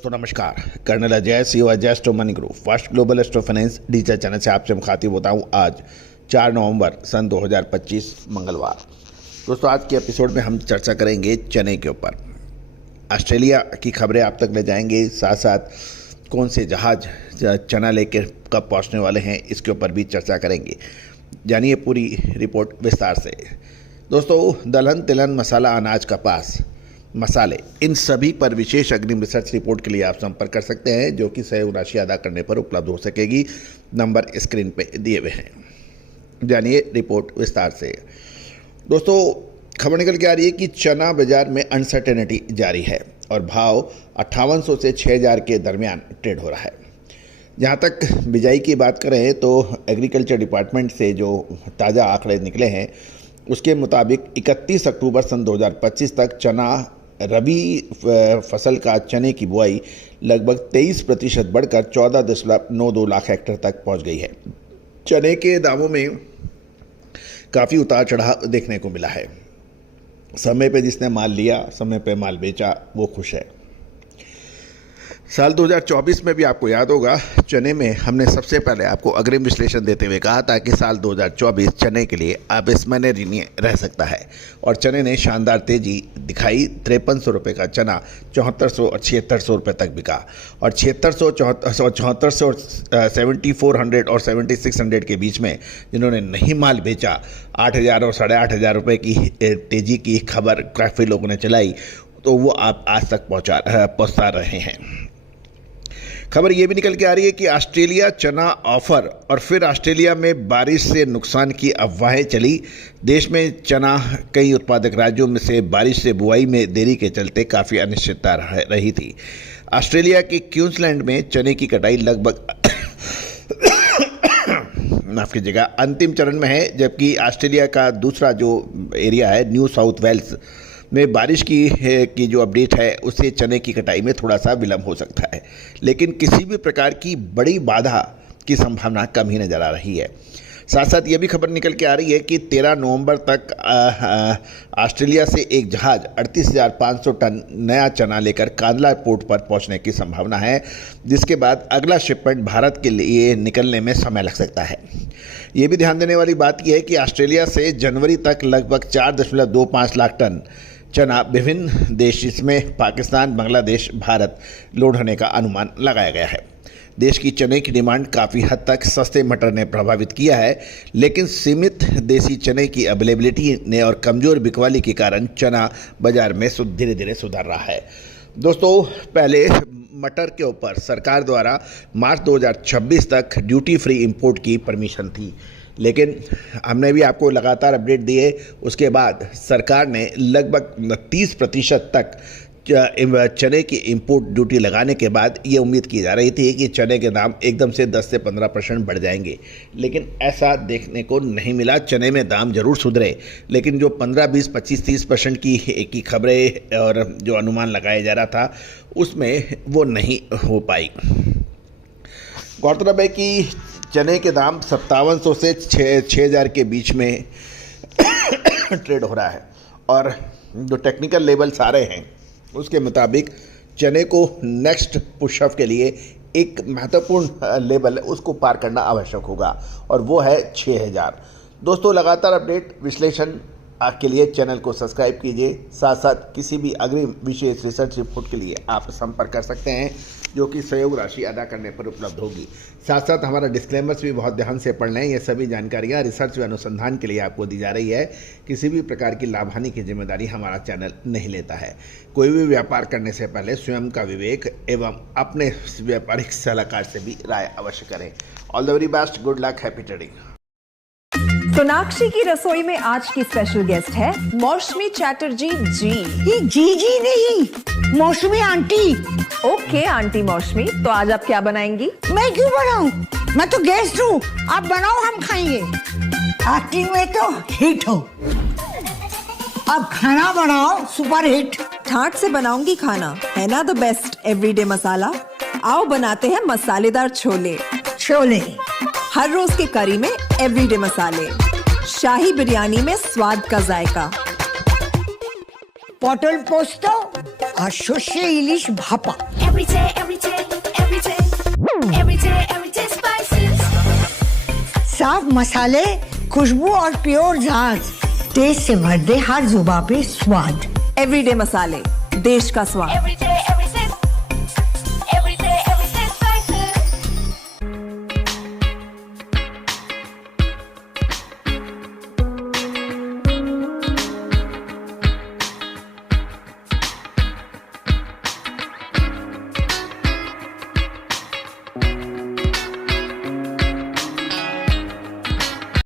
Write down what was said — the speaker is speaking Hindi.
दोस्तों नमस्कार। कर्नल अजय सीओ अजय स्टो मनी ग्रुप फर्स्ट ग्लोबल स्टो फाइनेंस डिजिटल चैनल से आपसे मुखातिब होता हूँ। आज 4 नवंबर सन 2025 मंगलवार। दोस्तों आज के एपिसोड में हम चर्चा करेंगे चने के ऊपर। ऑस्ट्रेलिया की खबरें आप तक ले जाएंगे, साथ साथ कौन से जहाज चना लेकर कब पहुँचने वाले हैं इसके ऊपर भी चर्चा करेंगे। जानिए पूरी रिपोर्ट विस्तार से। दोस्तों दलहन, तिलहन, मसाला, अनाज, कपास, मसाले, इन सभी पर विशेष अग्रिम रिसर्च रिपोर्ट के लिए आप संपर्क कर सकते हैं, जो कि सहयोग राशि अदा करने पर उपलब्ध हो सकेगी। नंबर स्क्रीन पे दिए हुए हैं। जानिए रिपोर्ट विस्तार से। दोस्तों खबर निकल के आ रही है कि चना बाजार में अनसर्टेनिटी जारी है और भाव 5800 से 6000 के दरमियान ट्रेड हो रहा है। जहाँ तक बिजाई की बात करें तो एग्रीकल्चर डिपार्टमेंट से जो ताज़ा आंकड़े निकले हैं उसके मुताबिक 31 अक्टूबर सन 2025 तक चना रबी फसल का चने की बुआई लगभग 23% बढ़कर 14.92 लाख हेक्टेयर तक पहुंच गई है। चने के दामों में काफ़ी उतार चढ़ाव देखने को मिला है। समय पे जिसने माल लिया, समय पे माल बेचा, वो खुश है। साल 2024 में भी आपको याद होगा चने में हमने सबसे पहले आपको अग्रिम विश्लेषण देते हुए कहा था कि साल 2024 चने के लिए अविस्मरणीय रह सकता है और चने ने शानदार तेजी दिखाई। 5300 रुपये का चना 7400 और 7600 रुपये तक बिका और 7600, 7400 और 7400 और 7600 के बीच में जिन्होंने नहीं माल बेचा 8000 और 8500 रुपये की तेजी की खबर काफ़ी लोगों ने चलाई, तो वो आप आज तक पहुँचा रहे हैं। खबर ये भी निकल के आ रही है कि ऑस्ट्रेलिया चना ऑफर और फिर ऑस्ट्रेलिया में बारिश से नुकसान की अफवाहें चली। देश में चना कई उत्पादक राज्यों में से बारिश से बुआई में देरी के चलते काफ़ी अनिश्चितता रही थी। ऑस्ट्रेलिया के क्वींसलैंड में चने की कटाई लगभग माफ़ कीजिएगा अंतिम चरण में है, जबकि ऑस्ट्रेलिया का दूसरा जो एरिया है न्यू साउथ वेल्स में बारिश की जो अपडेट है उससे चने की कटाई में थोड़ा सा विलंब हो सकता है, लेकिन किसी भी प्रकार की बड़ी बाधा की संभावना कम ही नज़र आ रही है। साथ साथ ये भी खबर निकल के आ रही है कि 13 नवंबर तक ऑस्ट्रेलिया से एक जहाज़ 38,500 टन नया चना लेकर कांदला पोर्ट पर पहुंचने की संभावना है, जिसके बाद अगला शिपमेंट भारत के लिए निकलने में समय लग सकता है। ये भी ध्यान देने वाली बात यह है कि ऑस्ट्रेलिया से जनवरी तक लगभग 4.25 लाख टन चना विभिन्न देश जिसमें पाकिस्तान, बांग्लादेश, भारत लोड होने का अनुमान लगाया गया है। देश की चने की डिमांड काफ़ी हद तक सस्ते मटर ने प्रभावित किया है, लेकिन सीमित देसी चने की अवेलेबिलिटी ने और कमज़ोर बिकवाली के कारण चना बाजार में धीरे धीरे सुधर रहा है। दोस्तों पहले मटर के ऊपर सरकार द्वारा मार्च 2026 तक ड्यूटी फ्री इंपोर्ट की परमिशन थी, लेकिन हमने भी आपको लगातार अपडेट दिए। उसके बाद सरकार ने लगभग 30% तक चने की इंपोर्ट ड्यूटी लगाने के बाद ये उम्मीद की जा रही थी कि चने के दाम एकदम से 10 से 15% बढ़ जाएंगे, लेकिन ऐसा देखने को नहीं मिला। चने में दाम जरूर सुधरे, लेकिन जो 15, 20, 25, 30% की खबरें और जो अनुमान लगाया जा रहा था उसमें वो नहीं हो पाई। गौरतलब है कि चने के दाम 5700 से 6000 के बीच में ट्रेड हो रहा है और जो टेक्निकल लेवल्स आ रहे हैं उसके मुताबिक चने को नेक्स्ट पुशअप के लिए एक महत्वपूर्ण लेवल उसको पार करना आवश्यक होगा और वो है 6000। दोस्तों लगातार अपडेट विश्लेषण के लिए चैनल को सब्सक्राइब कीजिए। साथ साथ किसी भी अग्रिम विशेष रिसर्च रिपोर्ट के लिए आप संपर्क कर सकते हैं, जो कि सहयोग राशि अदा करने पर उपलब्ध होगी। साथ साथ हमारा डिस्क्लेमर्स भी बहुत ध्यान से पढ़ लें। ये सभी जानकारियाँ रिसर्च व अनुसंधान के लिए आपको दी जा रही है। किसी भी प्रकार की लाभ हानि की जिम्मेदारी हमारा चैनल नहीं लेता है। कोई भी व्यापार करने से पहले स्वयं का विवेक एवं अपने व्यापारिक सलाहकार से भी राय अवश्य करें। All the very best, good luck, happy trading. Sonakshi की रसोई में आज की स्पेशल गेस्ट है मौसमी चैटर्जी जी। ये जी नहीं, मौसमी आंटी। ओके आंटी मौसमी, तो आज आप क्या बनाएंगी? मैं क्यों बनाऊं? मैं तो गेस्ट हूँ, आप बनाओ, हम खाएंगे। एक्टिंग में तो हिट हो, अब खाना बनाओ सुपर हिट। ठाट से बनाऊंगी खाना, है ना द बेस्ट एवरीडे मसाला। आओ बनाते हैं मसालेदार छोले। छोले हर रोज के करी में एवरीडे मसाले, शाही बिरयानी में स्वाद का जायका। পটল পোস্ত আর সর্ষে ইলিশ ভাপা। Every day, every day, every day, every day, every day spices. साफ मसाले, खुशबू और प्योर झांझ, टेस्ट से भर दे हर जुबां पे स्वाद। एवरीडे मसाले, देश का स्वाद। Every day,